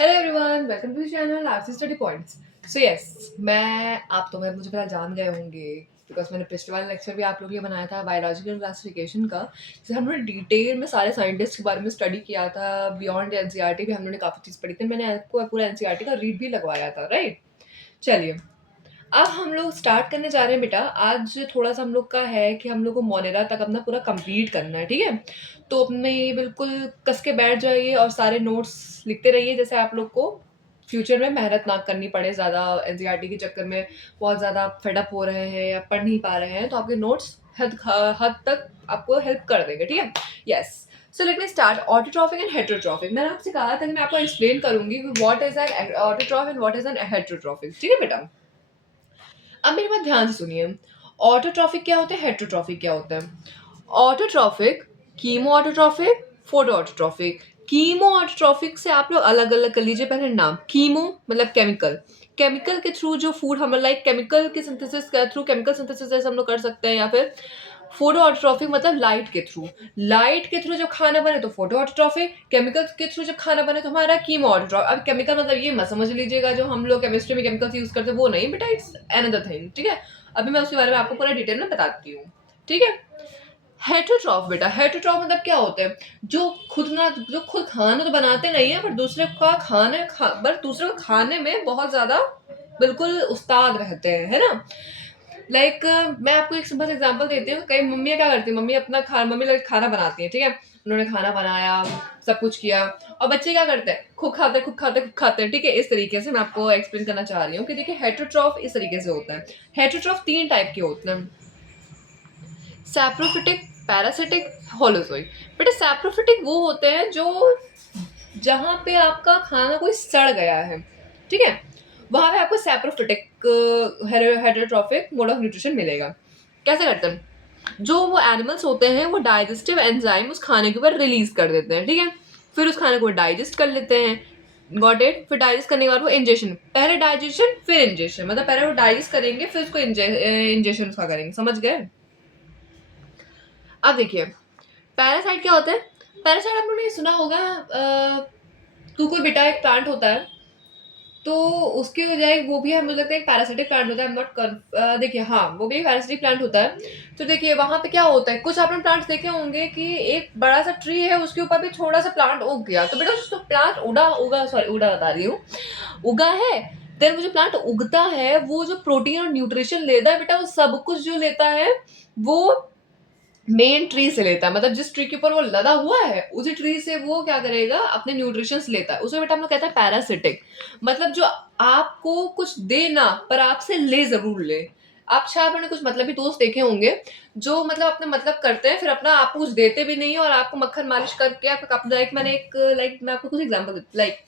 Hello everyone, welcome to channel RC study points. So yes, मुझे पता जान गए होंगे बिकॉज मैंने पिछले वाला लेक्चर भी आप लोगों के लिए बनाया था बायोलॉजिकल क्लासिफिकेशन का, जिसे हम लोगों ने डिटेल में सारे साइंटिस्ट के बारे में स्टडी किया था। बियॉन्ड एनसीईआरटी भी हम लोगों ने काफ़ी चीज़ पढ़ी थी। मैंने आपको पूरा एनसीईआरटी का रीड भी लगवाया था, राइट। चलिए, अब हम लोग स्टार्ट करने जा रहे हैं बेटा। आज थोड़ा सा हम लोग का है कि हम लोग को मोनेरा तक अपना पूरा कंप्लीट करना है, ठीक है। तो अपने बिल्कुल कस के बैठ जाइए और सारे नोट्स लिखते रहिए, जैसे आप लोग को फ्यूचर में मेहनत ना करनी पड़े ज़्यादा। एनसीईआरटी के चक्कर में बहुत ज़्यादा फेडअप हो रहे हैं या पढ़ नहीं पा रहे हैं, तो आपके नोट्स हद तक आपको हेल्प कर देंगे, ठीक है। Yes, so let me start. Autotrophic and heterotrophic, मैंने आपसे कहा था कि मैं आपको एक्सप्लेन करूंगी कि what is an autotroph and what is an heterotrophic, ठीक है बेटा। अब मेरी बात ध्यान से सुनिए। ऑटोट्रॉफिक क्या होते हैं, हेटेरोट्रॉफिक क्या होता है। Autotrophic, chemo autotrophic, photo autotrophic. Chemo autotrophic से आप लोग अलग अलग कर लीजिए पहले नाम। कीमो मतलब केमिकल, केमिकल के थ्रू जो फूड हम लाइक केमिकल के सिंथेसिस के थ्रू, केमिकल सिंथेसिस जैसे हम लोग कर सकते हैं। या फिर फोटो ऑटोट्रॉफिक मतलब लाइट के थ्रू, लाइट के थ्रू जब खाना बने तो फोटो ऑटोट्रॉफिक, केमिकल के थ्रू जब खाना बने तो हमारा कीमो ऑटोट्रॉफिक। अब केमिकल मतलब ये मत समझ लीजिएगा जो हम लोग केमिस्ट्री में केमिकल्स यूज करते हैं वो नहीं बेटा, इट्स अनदर थिंग, ठीक है। अभी मैं उसके बारे में आपको पूरा डिटेल में बताती हूँ, ठीक है। हेटेरोट्रॉफ बेटा, हेटेरोट्रॉफ मतलब क्या होते हैं, जो खुद खाना तो बनाते नहीं है पर दूसरे का पर दूसरे को खाने में बहुत ज्यादा बिल्कुल उस्ताद रहते हैं, है ना। लाइक मैं आपको एक सिंपल एग्जांपल देती हूँ। कई मम्मियाँ क्या करती हैं, मम्मी लोग खाना बनाती हैं, ठीक है। उन्होंने खाना बनाया, सब कुछ किया, और बच्चे क्या करते हैं, खूब खाते हैं, ठीक है। इस तरीके से मैं आपको एक्सप्लेन करना चाह रही हूँ कि देखिए हेटेरोट्रॉफ इस तरीके से होता है। हेटेरोट्रॉफ 3 टाइप के होते हैं, सैप्रोफिटिक, पैरासिटिक, होलोजोइक। बेटा सैप्रोफिटिक वो होते हैं जो जहाँ पे आपका खाना कोई सड़ गया है, ठीक है, वहां पे आपको saprophytic heterotrophic mode of nutrition मिलेगा। कैसे करते हैं, जो वो एनिमल्स होते हैं वो डाइजेस्टिव एंजाइम उस खाने के ऊपर रिलीज कर देते हैं, ठीक है। फिर उस खाने को डाइजेस्ट कर लेते हैं, गॉट इट। फिर डाइजेस्ट करने के बाद वो इंजेक्शन, पहले डाइजेशन फिर इंजेक्शन, मतलब पहले वो डाइजेस्ट करेंगे फिर उसको इंजेक्शन उसका करेंगे, समझ गए। अब देखिए पैरासाइट क्या होता है। पैरासाइट आप लोगों ने सुना होगा, कोई बेटा एक प्लांट होता है, तो उसके बजाय वो भी हमें लगता है एक पैरासिटिक प्लांट होता है। देखिए हाँ, वो भी एक पैरासिटिक प्लांट होता है। तो देखिए वहां पे क्या होता है, कुछ आपने प्लांट्स देखे होंगे कि एक बड़ा सा ट्री है, उसके ऊपर भी छोटा सा प्लांट उग गया। तो बेटा जो प्लांट उड़ा बता रही हूँ, उगा है, देन वो जो प्लांट उगता है वो जो प्रोटीन और न्यूट्रिशन लेता है बेटा, वो सब कुछ जो लेता है वो मेन ट्री से लेता है। मतलब जिस ट्री के ऊपर वो लदा हुआ है उसी ट्री से वो क्या करेगा, अपने न्यूट्रिशंस लेता है। उसमें बेटा हम लोग कहते हैं पैरासिटिक, मतलब जो आपको कुछ दे ना पर आपसे ले जरूर ले। आप शायद मैंने कुछ मतलब ही दोस्त देखे होंगे जो मतलब अपने मतलब करते हैं, फिर अपना आपको कुछ देते भी नहीं है और आपको मक्खन मालिश करके आपका कप। मैं आपको कुछ एग्जांपल लाइक,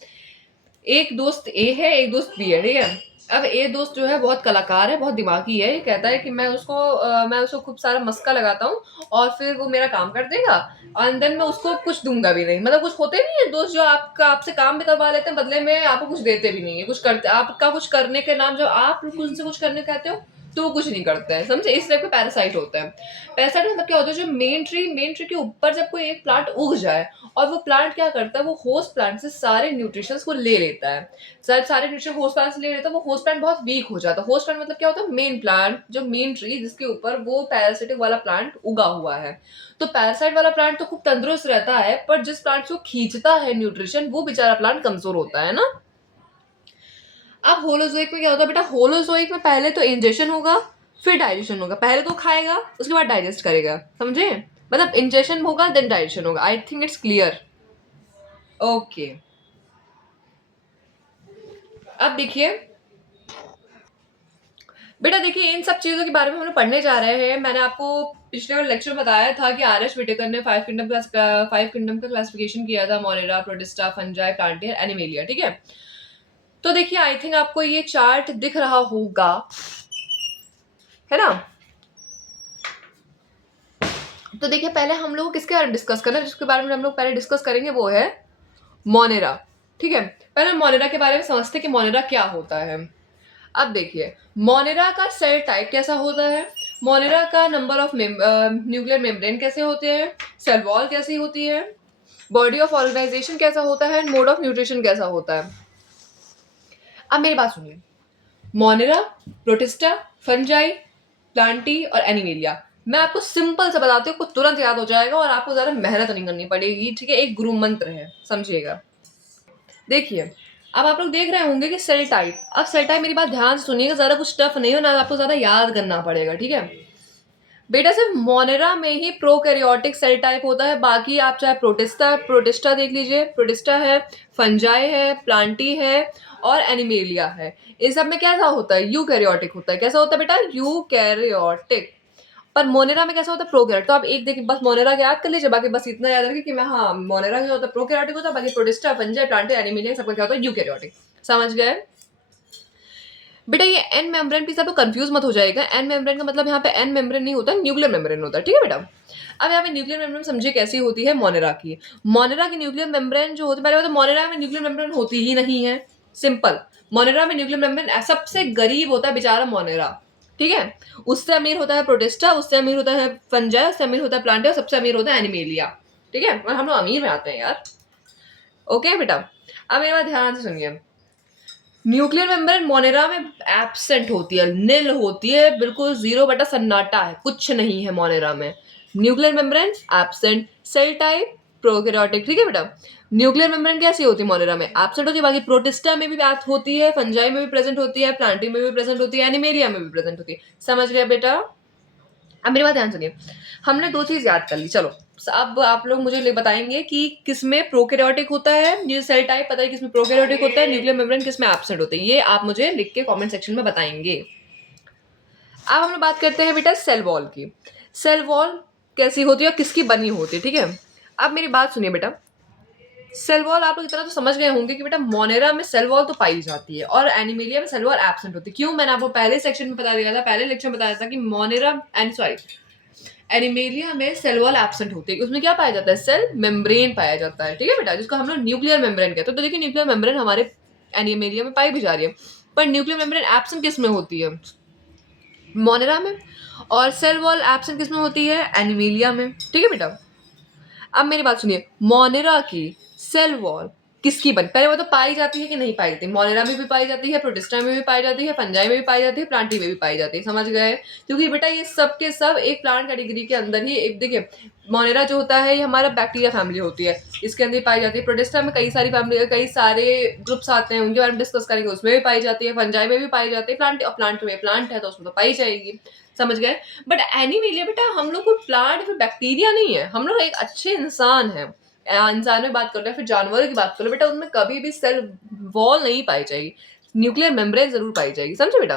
एक दोस्त ए है, एक दोस्त बी है, ठीक है। अब ए दोस्त जो है बहुत कलाकार है, बहुत दिमागी है। ये कहता है कि मैं उसको खूब सारा मस्का लगाता हूँ और फिर वो मेरा काम कर देगा, और देन मैं उसको कुछ दूंगा भी नहीं। मतलब कुछ होते नहीं है दोस्त जो आपसे काम भी करवा लेते हैं, बदले में आपको कुछ देते भी नहीं है, कुछ करते आपका कुछ करने के नाम जब आप उनसे कुछ करने कहते हो तो वो कुछ नहीं करते हैं, समझे। इस टाइप का पैरासाइट होता है। पैरासाइट मतलब क्या होता है, जो मेन ट्री के ऊपर जब कोई एक प्लांट उग जाए और वो प्लांट क्या करता है, वो होस्ट प्लांट से सारे न्यूट्रिशंस को ले लेता है। सारे न्यूट्रिशन होस्ट प्लांट से ले लेता है, वो होस्ट प्लांट बहुत वीक हो जाता है। होस्ट प्लांट मतलब क्या होता है, मेन प्लांट, जो मेन ट्री जिसके ऊपर वो पैरासिटिक वाला प्लांट उगा हुआ है। तो पैरासाइट वाला प्लांट तो खूब तंदुरुस्त रहता है, पर जिस प्लांट को खींचता है न्यूट्रिशन वो बेचारा प्लांट कमजोर होता है ना। अब होलोजोइक में क्या होता है बेटा, होलोजोइक में पहले तो इंजेक्शन होगा फिर डाइजेशन होगा। पहले तो खाएगा उसके बाद डाइजेस्ट करेगा, समझे। मतलब इंजेक्शन होगा देन डाइजेशन होगा। I think it's clear, okay. अब देखिए बेटा, देखिए इन सब चीजों के बारे में हम लोग पढ़ने जा रहे हैं। मैंने आपको पिछले वाले लेक्चर में बताया था कि आर एस विटेकर ने 5 किंगडम का क्लासिफिकेशन किया था, मोनेरा, प्रोटिस्टा, फंजाई, प्लांटियर, एनिमेलिया, ठीक है। तो देखिए आई थिंक आपको ये चार्ट दिख रहा होगा, है ना। तो देखिए पहले हम लोग किसके बारे में डिस्कस करना है, जिसके बारे में हम लोग पहले डिस्कस करेंगे वो है मोनेरा, ठीक है। पहले मोनेरा के बारे में समझते हैं कि मोनेरा क्या होता है। अब देखिए मोनेरा का सेल टाइप कैसा होता है, मोनेरा का नंबर ऑफ न्यूक्लियर मेम्ब्रेन कैसे होते हैं, सेल वॉल कैसी होती है, बॉडी ऑफ ऑर्गेनाइजेशन कैसा होता है, मोड ऑफ न्यूट्रिशन कैसा होता है। अब मेरी बात सुनिए, मोनेरा, प्रोटिस्टा, फंजाई, प्लांटी और एनिमेलिया। मैं आपको सिंपल से बताती हूँ, आपको तुरंत याद हो जाएगा और आपको ज़्यादा मेहनत नहीं करनी पड़ेगी, ठीक है। एक गुरु मंत्र है, समझिएगा। देखिए, अब आप लोग देख रहे होंगे कि सेल टाइप। अब सेल टाइप, मेरी बात ध्यान से सुनिएगा, ज़्यादा कुछ टफ नहीं हो ना, आपको ज़्यादा याद करना पड़ेगा, ठीक है। बेटा सिर्फ मोनेरा में ही प्रोकैरियोटिक सेल टाइप होता है, बाकी आप चाहे प्रोटिस्टा देख लीजिए, प्रोटिस्टा है, फंजाई है, प्लांटी है और एनिमेलिया है। इन सब में कैसा होता है, यूकैरियोटिक होता है। कैसा होता है बेटा, यूकैरियोटिक। पर मोनेरा में कैसा होता है, प्रोकैरियोटिक। तो आप एक देखिए, बस मोनेरा का याद कर लीजिए, बाकी बस इतना याद रखिए कि मैं, हाँ, मोनेरा क्या होता है, प्रोकैरियोटिक होता है, बाकी प्रोटिस्टा, फंजाई, प्लांटी, एनिमेलिया सबका क्या होता है, यूकैरियोटिक। समझ गए बेटा। ये एन मेम्ब्रेन, प्लीज आप लोग कंफ्यूज मत हो जाएगा। एन मेम्ब्रेन का मतलब यहाँ पे एन मेम्ब्रेन नहीं होता, न्यूक्लियर मेम्ब्रेन होता है, ठीक है बेटा। अब यहाँ पे न्यूक्लियर मेम्ब्रेन समझिए कैसी होती है, मोनेरा की। मोनेरा की न्यूक्लियर मेम्ब्रेन जो होती है, पहले तो मोनेरा में न्यूक्लियर मेम्ब्रेन होती ही नहीं है, सिंपल। मोनेरा में न्यूक्लियर मेम्ब्रेन सबसे गरीब होता है बेचारा मोनेरा, ठीक है। उससे अमीर होता है प्रोटिस्टा, उससे अमीर होता है फंजाई, उससे अमीर होता है प्लांटे, और सबसे अमीर होता है एनिमेलिया, ठीक है। और हम लोग अमीर में आते हैं यार, ओके बेटा। अब मेरी बात ध्यान से सुनिए, न्यूक्लियर मेम्ब्रेन मोनेरा में एब्सेंट होती है, निल होती है, बिल्कुल जीरो बटा सन्नाटा है, कुछ नहीं है मोनेरा में। Nuclear membrane absent, cell type prokaryotic, ठीक है बेटा। न्यूक्लियर मेम्ब्रेन कैसी होती है मोनेरा में, एब्सेंट होती है, बाकी प्रोटिस्टा में भी बात होती है, फंजाई में भी प्रेजेंट होती है, प्लांटी में भी प्रेजेंट होती है, एनिमेलिया में भी प्रेजेंट होती है। समझ गया बेटा। अब मेरी बात ध्यान सुनिए, हमने दो चीज याद कर ली, चलो अब आप लोग मुझे बताएंगे कि किसमें प्रोकैरियोटिक होता है, ये सेल टाइप पता है किसमें प्रोकैरियोटिक होता है, न्यूक्लियर मेम्ब्रेन किसमें एब्सेंट होते हैं, ये आप मुझे लिख के कमेंट सेक्शन में बताएंगे। अब हम लोग बात करते हैं बेटा सेल वॉल की। सेल वॉल कैसी होती है, किसकी बनी होती है, ठीक है। अब मेरी बात सुनिए बेटा, सेल वॉल आप लोग इतना तो समझ गए होंगे कि बेटा मोनेरा में सेल वॉल तो पाई जाती है और एनिमेलिया में सेल वॉल एब्सेंट होती है। क्यों, मैंने आपको पहले सेक्शन में बता दिया था, पहले लेक्चर में बताया था कि मोनेरा एंड सॉरी एनिमेलिया में सेल वॉल एब्सेंट होती है, उसमें क्या पाया जाता है, सेल मेम्ब्रेन पाया जाता है, ठीक है बेटा, जिसको हम लोग न्यूक्लियर मेम्ब्रेन कहते हैं। तो देखिए न्यूक्लियर मेम्ब्रेन हमारे एनिमेलिया में पाई भी जा रही है, पर न्यूक्लियर मेम्ब्रेन एब्सेंट किस में होती है, मोनेरा में। और सेल वॉल एब्सेंट किस में होती है, एनिमेलिया में, ठीक है बेटा। अब मेरी बात सुनिए, मोनेरा की सेल वॉल किसकी बनी, पहले वो तो पाई जाती है कि नहीं पाई जाती, मोनेरा में भी पाई जाती है, प्रोटिस्टा में भी पाई जाती है, फंजाई में भी पाई जाती है, प्लांटी में भी पाई जाती है। समझ गए, क्योंकि बेटा ये सब के सब एक प्लांट कैटेगरी के अंदर ही, एक देखिए मोनेरा जो होता है ये हमारा बैक्टीरिया फैमिली होती है, इसके अंदर पाई जाती है। प्रोटिस्टा में कई सारी फैमिली, कई सारे ग्रुप्स आते हैं, उनके बारे में डिस्कस करेंगे, उसमें भी पाई जाती है, फंजाई में भी पाई जाती है, प्लांट और प्लांट में प्लांट है तो उसमें तो पाई जाएगी। समझ गए। बट एनीवेलिया बेटा हम लोग कोई प्लांट फिर बैक्टीरिया नहीं है, हम लोग एक अच्छे इंसान है। इंसान में बात कर रहे हैं, फिर जानवरों की बात कर रहे हैं, बेटा उनमें कभी भी सेल वॉल नहीं पाई जाएगी, न्यूक्लियर मेम्ब्रेन जरूर पाई जाएगी। समझे बेटा।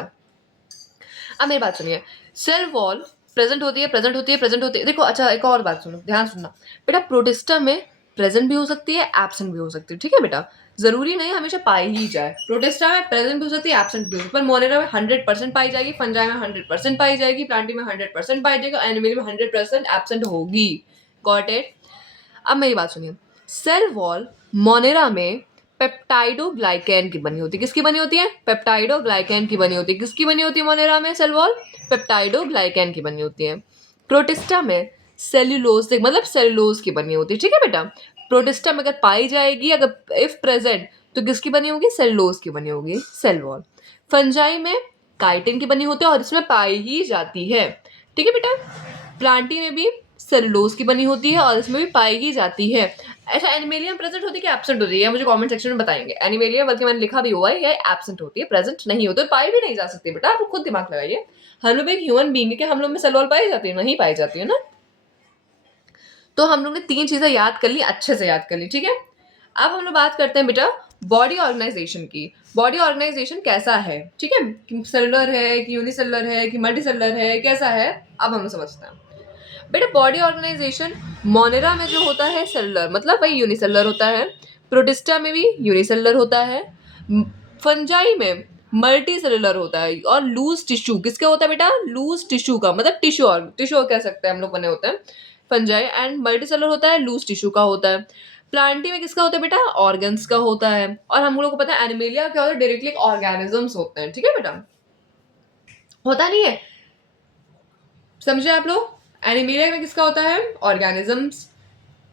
अब मेरी बात सुनिए, सेल वॉल प्रेजेंट होती है, प्रेजेंट होती है, प्रेजेंट होती है। देखो अच्छा एक और बात सुनो, ध्यान सुनना बेटा, प्रोटिस्टा में प्रेजेंट भी हो सकती है, एब्सेंट भी हो सकती है, ठीक है बेटा। जरूरी नहीं हमेशा पाई ही जाए, प्रोटिस्टा में प्रेजेंट भी हो सकती है, एब्सेंट भी हो सकती है, पर मोनेरा में 100% पाई जाएगी, फंजाई में 100% पाई जाएगी, प्लांटी में 100% पाई जाएगी, एनिमल में 100% एब्सेंट होगी। Got it. अब मेरी बात सुनिए, सेल वॉल मोनेरा में पेप्टाइडोग्लाइकैन की बनी होती है, किसकी बनी होती है, पेप्टाइडोग्लाइकैन की बनी होती है, किसकी बनी होती है मोनेरा में सेल वॉल, पेप्टाइडोग्लाइकैन की बनी होती है। प्रोटिस्टा में सेल्यूलोज मतलब सेल्यूलोज की बनी होती है, ठीक है बेटा। प्रोटिस्टा में अगर पाई जाएगी, अगर इफ प्रेजेंट, तो किसकी बनी होगी, सेल्यूलोज की बनी होगी सेल वॉल। फंजाई में काइटिन की बनी होती है और इसमें पाई ही जाती है, ठीक है बेटा। प्लांटी में भी सेलुलोज की बनी होती है और इसमें भी पाई ही जाती है। ऐसा एनिमेलिया प्रेजेंट होती है कि एब्सेंट होती है, मुझे कमेंट सेक्शन में बताएंगे। एनिमेलिया बल्कि मैंने लिखा भी हुआ है, ये एब्सेंट होती है, प्रेजेंट नहीं होती, पाई भी नहीं जा सकती बेटा, आप खुद दिमाग लगाइए। हम लोग एक ह्यूमन बीइंग है कि हम लोग में सेल वॉल पाई जाती है, नहीं पाई जाती है ना। तो हम लोग ने 3 चीजें याद कर ली, अच्छे से याद कर ली, ठीक है। अब हम लोग बात करते हैं बेटा बॉडी ऑर्गेनाइजेशन की। बॉडी ऑर्गेनाइजेशन कैसा है, ठीक है, कि सेलुलर है कि यूनिसेलुलर है कि मल्टीसेलुलर है, कैसा है, अब हम समझते हैं बेटा। बॉडी ऑर्गेनाइजेशन मोनेरा में जो होता है सेलुलर, मतलब वही यूनिसेलुलर होता है, प्रोटिस्टा में भी यूनिसेलुलर होता है, फंजाई में मल्टी सेलुलर होता है, और लूज टिश्यू किसका होता है बेटा, लूज टिश्यू का, मतलब टिश्यू कह सकते हैं हम लोग बने होते हैं फंजाई, एंड मल्टी सेलुलर होता है, लूज टिश्यू का होता है। प्लांटी में किसका होता है बेटा, ऑर्गन्स का होता है। और हम लोग को पता है एनिमेलिया क्या होता है, डायरेक्टली ऑर्गेनिजम्स होते हैं, ठीक है बेटा, होता नहीं है, समझे आप लोग। एनिमेलिया में किसका होता है, ऑर्गेनिजम्स,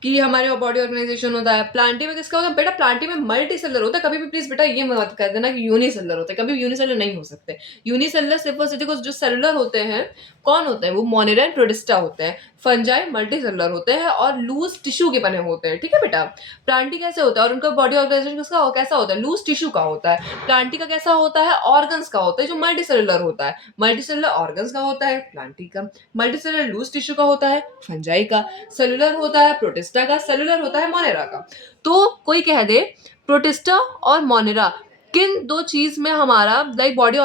कि हमारे बॉडी ऑर्गेनाइजेशन होता है। प्लांटी में किसका होता है बेटा? प्लांटी में मल्टी सेलर होता है। कभी भी प्लीज बेटा ये मत कर देना कि यूनिसेलर होता है, कभी भी यूनिसेलर नहीं हो सकते। यूनिसेलर सिर्फ और सिर्फ जो सेलुलर होते हैं कौन होते हैं? वो मोनेरा एंड प्रोटिस्टा होते हैं। फंजाई मल्टी सेलुलर होते हैं और लूज टिश्यू के बने होते हैं, ठीक है बेटा। प्लांटी कैसे होता है और उनका बॉडी ऑर्गेनाइजेशन किसका कैसा होता है? लूज टिश्यू का होता है। प्लांटी का कैसा होता है? ऑर्गन्स का होता है, जो मल्टी सेलुलर होता है। मल्टी सेलुलर ऑर्गन्स का होता है प्लांटी का, मल्टी सेलुलर लूज टिश्यू का होता है फंजाई का, सेलुलर होता है प्रोटिस्टा का, सेलुलर होता है मोनेरा का। तो कोई कह दे प्रोटिस्टा और मोनेरा किन दो चीज में हमारा लाइक बॉडी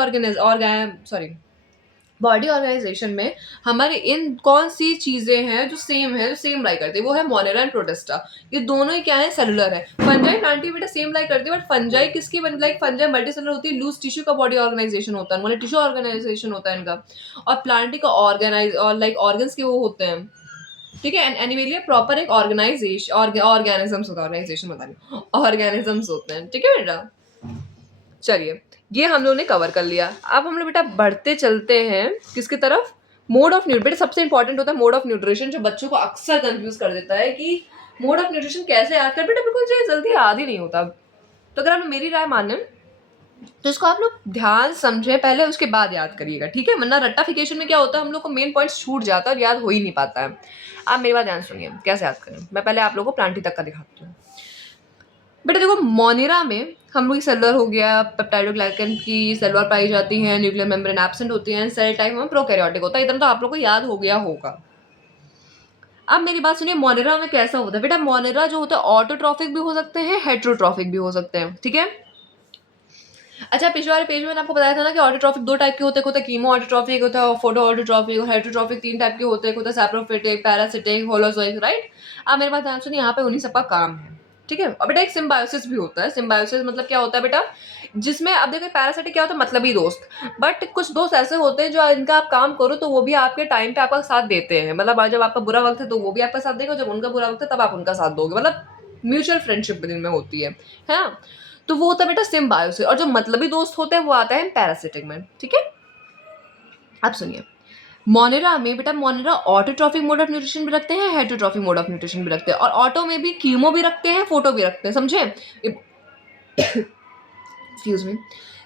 ऑर्गेनाइजेशन में हमारे इन कौन सी चीजें हैं जो सेम है, जो सेम लाई करती है? वो है मोनेरा एंड प्रोटिस्टा। ये दोनों ही क्या है? सेलुलर है। फंजाई प्लांटी बेटा सेम लाई करती है, बट फंजाई किसकी लाइक फंजाई मल्टी सेलुलर होती है, लूज टिश्यू का बॉडी ऑर्गेनाइजेशन होता है, मतलब टिश्यू ऑर्गेनाइजेशन होता है इनका। और प्लांटी का ऑर्गेनाइज और लाइक ऑर्गन्स के वो होते हैं, ठीक है। एंड एनिमलिया प्रॉपर एक ऑर्गेनाइजेशन ऑर्गेनिजम्स होता है, ऑर्गेनाइजेशन बता नहीं, ऑर्गेनिजम्स होते हैं, ठीक है बेटा। चलिए ये हम लोग ने कवर कर लिया। अब हम लोग बेटा बढ़ते चलते हैं किसकी तरफ? Mode of nutrition. बेटा सबसे इंपॉर्टेंट होता है मोड ऑफ न्यूट्रिशन, जो बच्चों को अक्सर कंफ्यूज कर देता है कि मोड ऑफ न्यूट्रिशन कैसे याद कर। बेटा बिल्कुल जल्दी याद ही नहीं होता। तो अगर आप मेरी राय माने तो इसको आप लोग ध्यान समझे पहले, उसके बाद याद करिएगा, ठीक है। वरना रट्टाफिकेशन में क्या होता है, हम लोग को मेन पॉइंट्स छूट जाता है और याद हो ही नहीं पाता है। आप मेरी बात ध्यान सुनिए कैसे याद करें। मैं पहले आप लोगों को प्लांटी तक का दिखाती हूँ। बेटा देखो मोनेरा में हम लोग सेलुलर हो गया, पेप्टाइडोग्लाइकन की सेलुलर पाई जाती है, न्यूक्लियर मेम्ब्रेन एब्सेंट होती है, सेल टाइप में प्रोकैरियोटिक होता है। इतना तो आप लोग को याद हो गया होगा। अब मेरी बात सुनिए, मोनेरा में कैसा होता है बेटा? मोनेरा जो होता है ऑटोट्रॉफिक भी हो सकते हैं, हेट्रोट्रॉफिक भी हो सकते हैं, ठीक है। अच्छा पिछले वाले पेज में मैंने आपको बताया था ना कि ऑटोट्रॉफिक दो टाइप के होते हैं, होता है कीमो ऑटोट्रॉफिक, होता है फोटो ऑटोट्रॉफिक, और हेट्रोट्रॉफिक तीन टाइप के होते हैं, होता है सैप्रोफिटिक, पैरासिटिक, होलोजोइक, राइट। अब मेरे बात ध्यान सुनिए, यहाँ पे उन्हीं सबका काम है, ठीक है। और बेटा एक सिम्बायोसिस भी होता है। सिम्बायोसिस मतलब क्या होता है बेटा? जिसमें अब देखो पैरासिटिक क्या होता है? मतलबी दोस्त। बट कुछ दोस्त ऐसे होते हैं जो इनका आप काम करो तो वो भी आपके टाइम पे आपका साथ देते हैं, मतलब जब आपका बुरा वक्त है तो वो भी आपका साथ देगा, जब उनका बुरा वक्त है तब आप उनका साथ दोगे, मतलब म्यूचुअल फ्रेंडशिप में होती है ना। तो वो होता है बेटा सिम्बायोसिस। और जो मतलबी दोस्त होते हैं वो आता है पैरासिटिक में, ठीक है। अब सुनिए मोनेरा में बेटा, Monera autotrophic mode of nutrition भी रखते हैं, हेटरोट्रॉफिक मोड ऑफ न्यूट्रिशन भी रखते हैं, और ऑटो में भी कीमो भी रखते हैं, फोटो भी रखते हैं, समझे? Excuse me.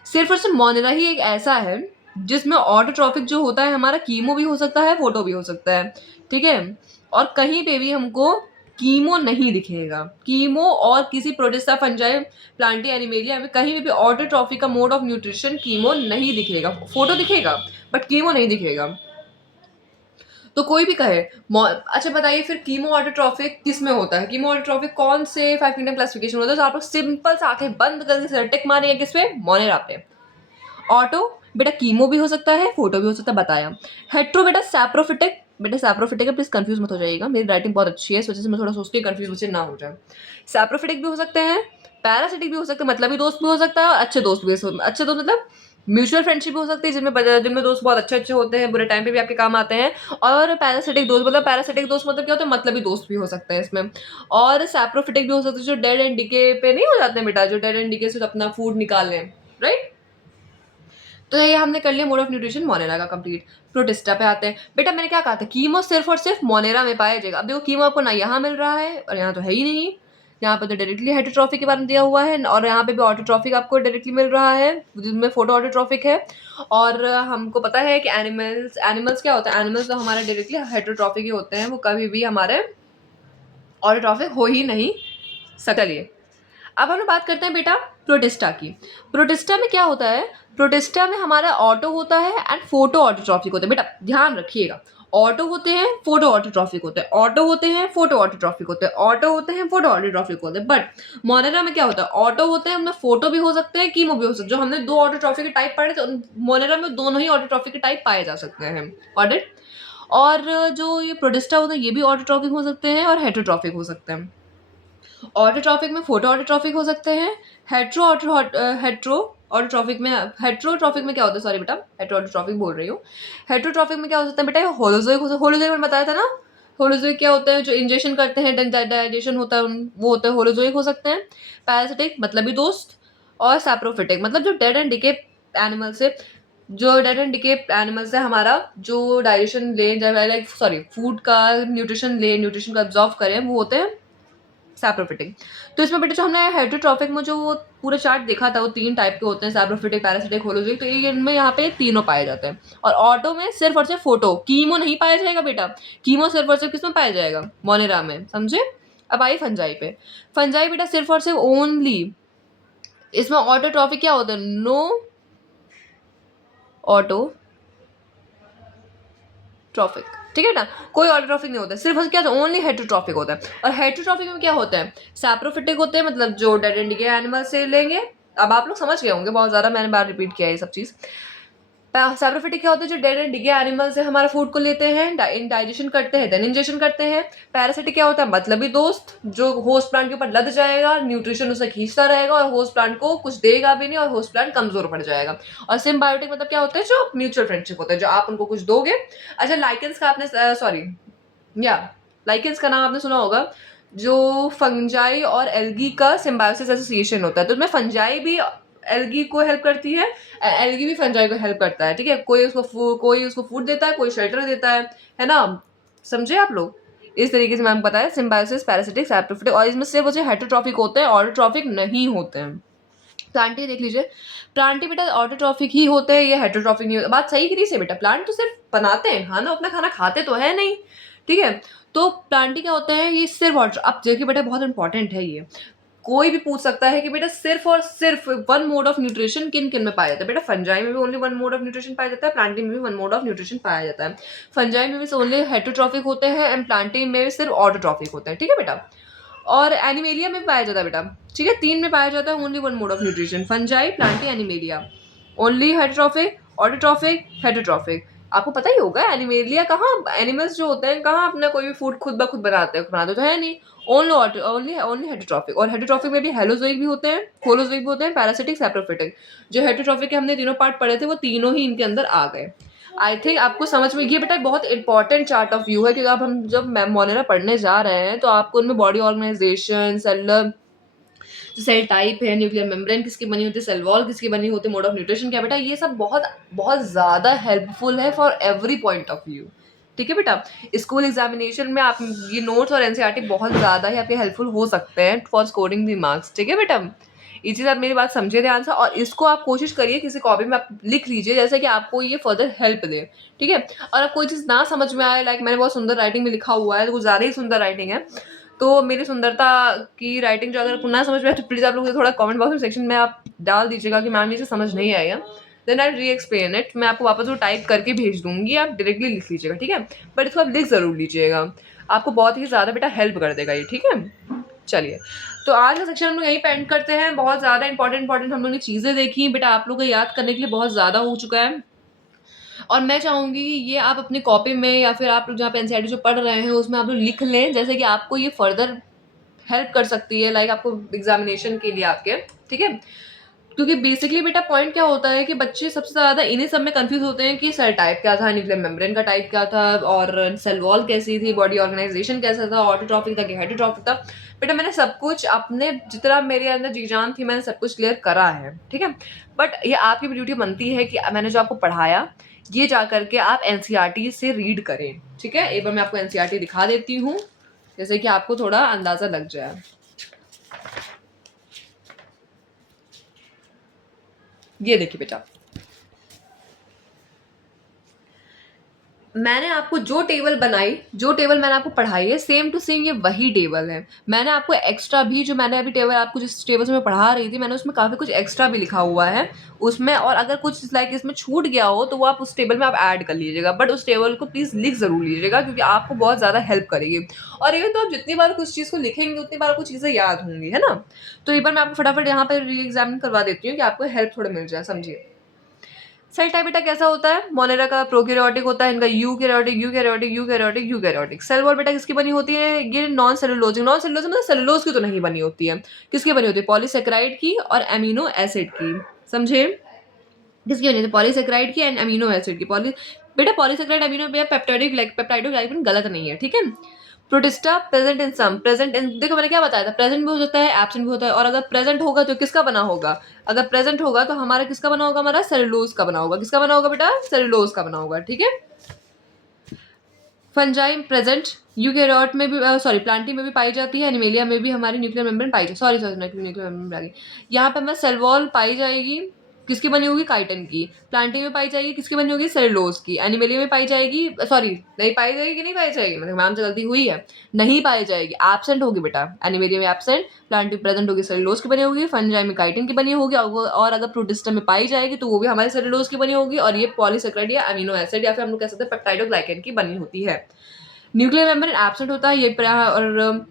सिर्फ और सिर्फ मोनेरा ही एक ऐसा है जिसमें ऑटोट्रॉफिक जो होता है हमारा कीमो भी हो सकता है, फोटो भी हो सकता है, ठीक है। और कहीं पे भी हमको कीमो नहीं दिखेगा। कीमो और किसी प्रोटिस्टा, फंजाई, प्लांटी, एनिमेलिया में कहीं भी ऑटोट्रॉफिक का मोड ऑफ न्यूट्रिशन कीमो नहीं दिखेगा। फोटो दिखेगा बट कीमो नहीं दिखेगा। तो कोई भी कहे अच्छा बताइए फिर कीमो ऑटोट्रॉफिक किस में होता है? कीमो ऑटोट्रॉफिक कौन से 5 किंगडम क्लासिफिकेशन होता है? तो आप लोग सिंपल से आंखें बंद करके टिक मारेंगे किस पे? मोनेरा पे। ऑटो बेटा कीमो भी हो सकता है, फोटो भी हो सकता है, बताया। हेट्रो बेटा सैप्रोफिटिक, बेटा सैप्रोफिटिक है, प्लीज कंफ्यूज मत हो जाइएगा, मेरी राइटिंग बहुत अच्छी है इस वजह से मैं थोड़ा सोच के कंफ्यूज बच्चे ना हो जाए। सैप्रोफिटिक भी हो सकते हैं, पैरासिटिक भी हो सकते हैं, मतलब दोस्त भी हो सकता है, और अच्छे दोस्त भी अच्छे दोस्त मतलब म्यूचुअल फ्रेंडशिप भी हो सकती है, जिनमें दोस्त बहुत अच्छे अच्छे होते हैं, बुरे टाइम पे भी आपके काम आते हैं। और पैरासिटिक दोस्त मतलब क्या होता है? मतलब दोस्त भी हो सकते हैं इसमें। और सैप्रोफिटिक भी हो सकते हैं जो डेड एंड डिके पे नहीं हो जाते हैं बेटा, जो डेड एंड डिके से अपना फूड निकाल लें, राइट। तो ये हमने कर लिया मोड ऑफ न्यूट्रिशन मोनेरा का कंप्लीट। प्रोटिस्टा पे आते हैं बेटा। मैंने क्या कहा था? कीमो सिर्फ और सिर्फ मोनेरा में पाया जाएगा। अब देखो कीमो आपको ना यहाँ मिल रहा है और यहाँ तो है ही नहीं। यहाँ पे तो डायरेक्टली हेटरोट्रॉफिक के बारे में दिया हुआ है, और यहाँ पे भी ऑटोट्रॉफिक आपको डायरेक्टली मिल रहा है जिसमें फोटो ऑटोट्रॉफिक है। और हमको पता है कि एनिमल्स क्या होता है? एनिमल्स तो हमारे डायरेक्टली हेटरोट्रॉफिक ही होते हैं, वो कभी भी हमारे ऑटोट्रॉफिक हो ही नहीं सकते। अब हम लोग बात करते हैं बेटा प्रोटिस्टा की। प्रोटिस्टा में क्या होता है? प्रोटिस्टा में हमारा ऑटो होता है एंड फोटो ऑटोट्रॉफिक होता है। बेटा ध्यान रखिएगा, ऑटो होते हैं, फोटो ऑटोट्रॉफिक होते हैं, ऑटो होते हैं, फोटो ऑटोट्रॉफिक होते हैं, ऑटो होते हैं, फोटो ऑटोट्रॉफिक होते हैं। बट मोनेरा में क्या होता है? ऑटो होते हैं, उनमें फोटो भी हो सकते हैं, कीमो भी हो सकते हैं। जो हमने दो ऑटोट्रॉफिक के टाइप पढ़े थे, मोनेरा में दोनों ही ऑटोट्रॉफिक के टाइप पाए जा सकते हैं, ऑडिट। और जो ये प्रोटिस्टा होते हैं ये भी ऑटोट्रॉफिक हो सकते हैं और हेटरोट्रॉफिक हो सकते हैं। ऑटोट्रॉफिक में फोटो ऑटोट्रॉफिक हो सकते हैं। हेट्रो ऑटोट्रॉफिक में हेट्रोट्रॉफिक में क्या होता है? सॉरी बेटा, हेट्रो ऑटोट्रॉफिक बोल रही हूँ। हेट्रोट्रॉफिक में क्या हो सकता है बेटा? होलोजोइक मैंने बताया था ना। होलोजोइक क्या होता है? जो इंजेक्शन करते हैं, डाइजेशन होता है, वो होते हैं होलोजोइक हो सकते हैं। पैरासिटिक मतलब भी दोस्त, और सैप्रोफिटिक मतलब जो डेड एंड डिके एनिमल से, हमारा जो डाइजेशन ले, लाइक सॉरी फूड का न्यूट्रिशन का एब्जॉर्व करें, वो होते हैं सैप्रोफिटिक। तो इसमें बेटा जो हमने हेटरोट्रॉफिक में जो वो पूरा चार्ट देखा था, वो 3 टाइप के होते हैं, सैप्रोफिटिक, पैरासिटिक, होलोजिक। तो ये इनमें यहाँ पे तीनों पाए जाते हैं। और ऑटो में सिर्फ और सिर्फ फोटो, कीमो नहीं पाया जाएगा बेटा। कीमो सिर्फ और सिर्फ किसमें पाया जाएगा? मोनेरा में, समझे? अब आइए फंजाई पे। फंजाई बेटा सिर्फ और सिर्फ ओनली, इसमें ऑटोट्रॉफिक क्या होता है? नो ऑटो ट्रॉफिक, ठीक है ना? कोई ऑटोट्रॉफिक नहीं होता है, सिर्फ क्या होता है? ओनली हेटरोट्रॉफिक होता है। और हेटरोट्रॉफिक में क्या होता है? सैप्रोफिटिक होते हैं, मतलब जो डेड एंड डिके एनिमल से लेंगे। अब आप लोग समझ गए होंगे, बहुत ज्यादा मैंने बार रिपीट किया है ये सब चीज। सैप्रोफिटिक क्या होता है? जो डेड एंड डिके एनिमल से हमारा फूड को लेते हैं, डाइजेशन करते हैं, देन इंजेक्शन करते हैं। पैरासिटिक क्या होता है? मतलबी दोस्त, जो होस्ट प्लांट के ऊपर लद जाएगा, न्यूट्रिशन उसे खींचता रहेगा और होस्ट प्लांट को कुछ देगा भी नहीं और होस्ट प्लांट कमजोर पड़ जाएगा। और सिम्बायोटिक मतलब क्या होता है? जो म्यूचुअल फ्रेंडशिप होता है, जो आप उनको कुछ दोगे। अच्छा, लाइकेंस का आपने सॉरी या लाइकेंस का नाम आपने सुना होगा, जो फंजाई और एल्गी का सिम्बायोसिस एसोसिएशन होता है। तो उसमें फंजाई भी एल्गी को हेल्प करती है, एल्गी भी फंजाई को हेल्प करता है, ठीक है? कोई उसको फूड देता है, कोई शेल्टर देता है ना? समझे आप लोग? इस तरीके से मैम बताया सिम्बायोसिस, पैरासिटिक, सैप्रोफिटिक। और इसमें सिर्फ वजह हेटरोट्रॉफिक होते हैं, ऑटोट्रॉफिक नहीं होते हैं। प्लांटी देख लीजिए, प्लांटी बेटा ऑटोट्रॉफिक ही होते हैं, ये हेटरोट्रॉफिक नहीं होता। बात सही करी से बेटा, प्लांट तो सिर्फ बनाते हैं खाना, अपना खाना खाते तो है नहीं, ठीक है? तो प्लांटी क्या होते हैं? ये सिर्फ वाटर। अब देखिए बेटा, बहुत इंपॉर्टेंट है ये। कोई भी पूछ सकता है कि बेटा सिर्फ और सिर्फ वन मोड ऑफ न्यूट्रिशन किन किन में पाया जाता है? बेटा फंजाई में भी only one mod of nutrition पाया जाता है, प्लांटी में भी वन मोड ऑफ न्यूट्रिशन पाया जाता है। फंजाई में भी ओनली हेटरोट्रॉफिक होते हैं एंड प्लांटी में भी सिर्फ ऑटोट्रॉफिक होते हैं, ठीक है बेटा? और एनिमेलिया में पाया जाता है बेटा, ठीक है? 3 में पाया जाता है only one mod of nutrition, fungi, Plantae, animalia. Only heterotrophic, autotrophic, heterotrophic. आपको पता ही होगा एनिमेलिया कहाँ, एनिमल्स जो होते हैं कहाँ अपना कोई भी फूड खुद ब खुद बनाते तो है नहीं। Only heterotrophic. और हेटरोट्रॉफिक में भी हेलोजोइक भी होते हैं, होलोजोइक भी होते हैं, पैरासिटिक, सैप्रोफिटिक। जो हेटरोट्रॉफिक के हमने तीनों पार्ट पढ़े थे, वो तीनों ही इनके अंदर आ गए। आई थिंक आपको समझ में, ये बेटा बहुत इंपॉर्टेंट चार्ट ऑफ व्यू है, क्योंकि अब हम जब मोनेरा पढ़ने जा रहे हैं तो आपको उनमें बॉडी ऑर्गेनाइजेशन, सेल टाइप है, न्यूक्लियर मेम्ब्रेन किसकी बनी होती है, सेल वॉल किसकी बनी होती है, मोड ऑफ न्यूट्रिशन क्या, बेटा ये सब बहुत बहुत ज्यादा हेल्पफुल है for every point of view, ठीक है बेटा? स्कूल एग्जामिनेशन में आप ये नोट्स और एनसीईआरटी बहुत ज्यादा ही आपके हेल्पफुल हो सकते हैं फॉर स्कोरिंग दी मार्क्स, ठीक है बेटा? ये चीज़ आप मेरी बात समझे ध्यान से, और इसको आप कोशिश करिए किसी कॉपी में आप लिख लीजिए, जैसे कि आपको ये फर्दर हेल्प दे, ठीक है? और अब कोई चीज़ ना समझ में आए, लाइक मैंने बहुत सुंदर राइटिंग में लिखा हुआ है, तो कुछ ज़्यादा ही सुंदर राइटिंग है, तो मेरी सुंदरता की राइटिंग जो अगर आपको ना समझ में आए तो प्लीज़ आप लोग थोड़ा कमेंट बॉक्स में सेक्शन में आप डाल दीजिएगा कि मैम ये समझ नहीं आएगा, देन आई री एक्सप्लेन इट। मैं आपको वापस वो टाइप करके भेज दूंगी, आप डायरेक्टली लिख लीजिएगा, ठीक है? बट इसको आप लिख ज़रूर लीजिएगा, आपको बहुत ही ज़्यादा बेटा हेल्प कर देगा ये, ठीक है? चलिए, तो आज का सेक्शन हम लोग यहीं पे एंड करते हैं। बहुत ज़्यादा इंपॉर्टेंट हम लोग ने चीज़ें देखी बेटा, आप लोग को याद करने के लिए बहुत ज़्यादा हो चुका है। और मैं चाहूँगी कि ये आप अपनी कॉपी में या फिर आप लोग जहाँ पे एनसीईआरटी जो पढ़ रहे हैं उसमें आप लोग लिख लें, जैसे कि आपको ये फर्दर हेल्प कर सकती है, लाइक आपको एग्जामिनेशन के लिए आपके, ठीक है? क्योंकि बेसिकली बेटा पॉइंट क्या होता है कि बच्चे सबसे ज़्यादा इन्हीं सब में कंफ्यूज होते हैं कि सेल टाइप क्या था, न्यूक्लियर मेम्ब्रेन का टाइप क्या था, और सेल वॉल कैसी थी, बॉडी ऑर्गेनाइजेशन कैसा था, ऑटोट्रॉफिक था कि हेटरोट्रॉफिक था। बेटा मैंने सब कुछ अपने जितना मेरे अंदर जी जान थी मैंने सब कुछ क्लियर करा है, ठीक है? बट ये आपकी भी ड्यूटी बनती है कि मैंने जो आपको पढ़ाया ये जा करके आप एनसीईआरटी से रीड करें, ठीक है? एक बार मैं आपको एनसीईआरटी दिखा देती हूँ, जैसे कि आपको थोड़ा अंदाजा लग जाए। ये देखिए बेटा, मैंने आपको जो टेबल बनाई, जो टेबल मैंने आपको पढ़ाई है, सेम टू सेम ये वही टेबल है। मैंने आपको एक्स्ट्रा भी, जो मैंने अभी टेबल आपको जिस टेबल से मैं पढ़ा रही थी, मैंने उसमें काफ़ी कुछ एक्स्ट्रा भी लिखा हुआ है उसमें, और अगर कुछ लाइक इसमें छूट गया हो तो वो आप उस टेबल में आप ऐड कर लीजिएगा, बट उस टेबल को प्लीज़ लिख ज़रूर लीजिएगा, क्योंकि आपको बहुत ज़्यादा हेल्प करेगी। और इवन तो आप जितनी बार कुछ चीज़ को लिखेंगे उतनी बार आपको चीज़ें याद होंगी, है ना? तो एक बार मैं आपको फटाफट यहाँ पर री एग्जामिन करवा देती हूँ कि आपको हेल्प थोड़ा मिल जाए, समझिए। सेल टाइप बेटा कैसा होता है? मोनेरा का प्रोकैरियोटिक होता है, इनका eukaryotic, eukaryotic, eukaryotic, eukaryotic. Cell wall बेटा किसकी बनी होती है? ये नॉन सेलुलोजिक, नॉन सेलुलोजिक मतलब सेलुलोज की तो नहीं बनी होती है। किसकी बनी होती है? पॉलीसेकेराइड की और एमिनो एसिड की, समझे? किसकी बनी होती है? पॉलीसेकेराइड की एंड एमिनो एसिड की। बेटा पॉलीसेकेराइड एमिनो पेप्टाइडोग्लाइकन गलत नहीं है, ठीक है? Protista present in some, present in, देखो मैंने क्या बताया था, प्रेजेंट भी हो सकता है, एब्सेंट भी होता है। और अगर प्रेजेंट होगा तो किसका बना होगा? अगर प्रेजेंट होगा तो हमारा किसका बना होगा? हमारा सेलुलोज का बना होगा। किसका बना होगा बेटा? सेलुलोज का बना होगा, ठीक है? फंजाई प्रेजेंट यूकेरियोट में भी सॉरी प्लांटी में भी पाई जाती है, एनिमेलिया में भी हमारी न्यूक्लियर मेम्ब्रेन पाई जाती है, सॉरी न्यूक्लियर मेम्ब्रेन आ गई। यहाँ पे हमें सेल वॉल पाई जाएगी, किसकी बनी होगी, काइटिन की। प्लांटी में पाई जाएगी, किसकी बनी होगी, सेलुलोज की। एनिमेलिया में पाई जाएगी, सॉरी नहीं पाई जाएगी कि नहीं पाई जाएगी, मतलब मैम से गलती हुई है, नहीं पाई जाएगी, एब्सेंट होगी बेटा। एनिमेलिया में एब्सेंट, प्लांटी में प्रेजेंट होगी, सेलुलोज की बनी होगी, फंजाई में काइटिन की बनी होगी, और अगर प्रोटिस्टा में पाई जाएगी तो वो भी हमारे सेलुलोज की बनी होगी, और ये पॉलीसेकेराइड या अमीनो एसिड या फिर हम लोग कह सकते हैं पेप्टाइडोग्लाइकन की बनी होती है। न्यूक्लियर मेम्ब्रेन एब्सेंट होता है ये और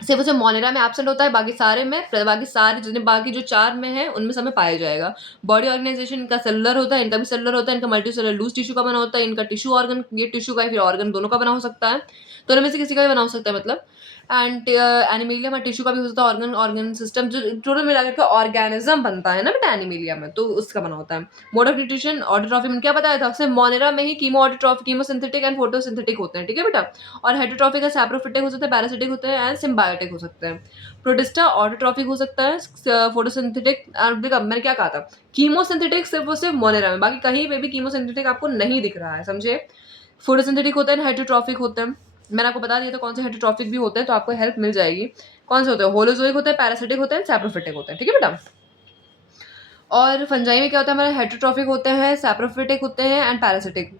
सिर्फ उसे मोनेरा में एब्सेंट होता है, बाकी सारे में, बाकी सारे जितने बाकी जो 4 में है उनमें सब में पाया जाएगा। बॉडी ऑर्गेनाइजेशन इनका सेलुलर होता है, इनका भी सेलुलर होता है, इनका मल्टी सेलुलर लूज टिश्यू का बना होता है, इनका टिश्यू ऑर्गन, ये टिश्यू का फिर ऑर्गन दोनों का बना हो सकता है, दोनों में से किसी का भी बना हो सकता है मतलब। एंड एनिमेलिया में टिश्यू का भी हो सकता है, ऑर्गन सिस्टम जो टोटल मिलाकर के ऑर्गेनिज्म बनता है ना बेटा एनिमेलिया में, तो उसका बना होता है। मोड ऑफ न्यूट्रिशन ऑटोट्रॉफी में क्या बताया था, सिर्फ मोनेरा में ही कीमोसिंथेटिक एंड फोटोसिंथेटिक होते हैं, ठीक है बेटा। और हेटेरोट्रॉफिक का सैप्रोफिटिक हो सकता है, पैरासिटिक होते हैं एंड सिम्बायोटिक हो सकते हैं। प्रोटिस्टा ऑटोट्रॉफिक हो सकता है, फोटोसिंथेटिक। मैंने क्या कहा था, कीमोसिंथेटिक सिर्फ और सिर्फ मोनेरा में, बाकी कहीं पे भी कीमोसिंथेटिक आपको नहीं दिख रहा है, समझे। फोटोसिंथेटिक होते हैं, हेटेरोट्रॉफिक होते हैं, मैंने आपको बता दिया था कौन से हेटेरोट्रॉफिक भी होते हैं, तो आपको हेल्प मिल जाएगी। कौन से होते हैं, होलोजोइक होते हैं, पैरासिटिक होते हैं, सैप्रोफिटिक होते हैं, ठीक है बेटा। और फंजाई में क्या होता है, हमारे हेटेरोट्रॉफिक होते हैं, सैप्रोफिटिक होते हैं एंड पैरासिटिक।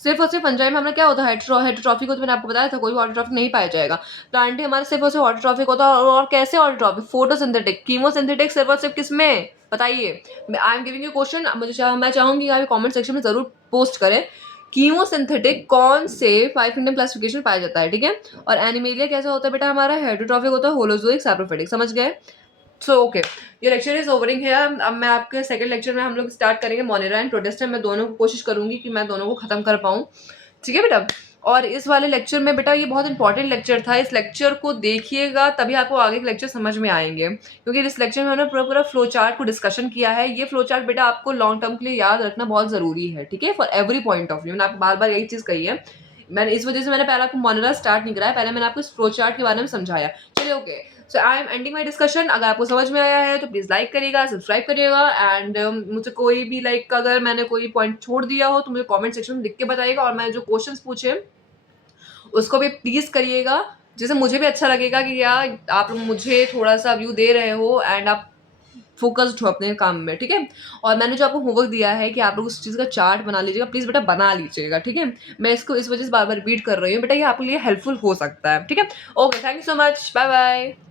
सिर्फ और सिर्फ फंजाई में हमारा क्या होता है, हेटेरोट्रॉफिक होता है, मैंने आपको बताया था, कोई भी ऑटोट्रॉफिक नहीं पाया जाएगा। प्लांटी हमारे सिर्फ और सिर्फ ऑटोट्रॉफिक होता है, और कैसे ऑटोट्रॉफिक, फोटोसिंथेटिक। कीमोसिंथेटिक सिर्फ और सिर्फ किसमें, बताइए। I am giving you question, मैं चाहूंगी आप कमेंट सेक्शन में जरूर पोस्ट करें, कीमोसिंथेटिक कौन से 5 किंगडम क्लासिफिकेशन पाया जाता है, ठीक है। और एनिमेलिया कैसा होता है बेटा, हमारा हेटेरोट्रॉफिक होता है, होलोजोइक, सैप्रोफिटिक, समझ गए। सो ओके, ये लेक्चर इज ओवरिंग है। अब मैं आपके सेकंड लेक्चर में हम लोग स्टार्ट करेंगे मोनेरा एंड प्रोटिस्टा। मैं दोनों को कोशिश करूंगी कि मैं दोनों को खत्म कर पाऊँ, ठीक है बेटा। और इस वाले लेक्चर में बेटा ये बहुत इंपॉर्टेंट लेक्चर था, इस लेक्चर को देखिएगा तभी आपको आगे के लेक्चर समझ में आएंगे, क्योंकि इस लेक्चर में हमने पूरा पूरा फ्लो चार्ट को डिस्कशन किया है। ये फ्लो चार्ट बेटा आपको लॉन्ग टर्म के लिए याद रखना बहुत जरूरी है, ठीक है, for every point of view. मैंने आपको बार बार यही चीज कही है, मैंने इस वजह से मैंने पहले आपको मोनेरा स्टार्ट नहीं कराया, पहले मैंने आपको इस फ्लो चार्ट के बारे में समझाया। चलिए okay, so I am ending my discussion. अगर आपको समझ में आया है तो प्लीज लाइक करिएगा, सब्सक्राइब करिएगा, एंड मुझे कोई भी अगर मैंने कोई पॉइंट छोड़ दिया हो तो मुझे कमेंट सेक्शन में लिख के बताइएगा, और मैंने जो क्वेश्चंस पूछे उसको भी प्लीज करिएगा, जिससे मुझे भी अच्छा लगेगा कि यार आप लोग मुझे थोड़ा सा व्यू दे रहे हो एंड आप फोकस्ड हो अपने काम में, ठीक है। और मैंने जो आपको होमवर्क दिया है कि आप लोग उस चीज़ का चार्ट बना लीजिएगा, प्लीज़ बेटा बना लीजिएगा, ठीक है। मैं इसको इस वजह से बार बार रिपीट कर रही हूँ बेटा, ये आपके लिए हेल्पफुल हो सकता है, ठीक है। Okay, thank you so much, bye bye.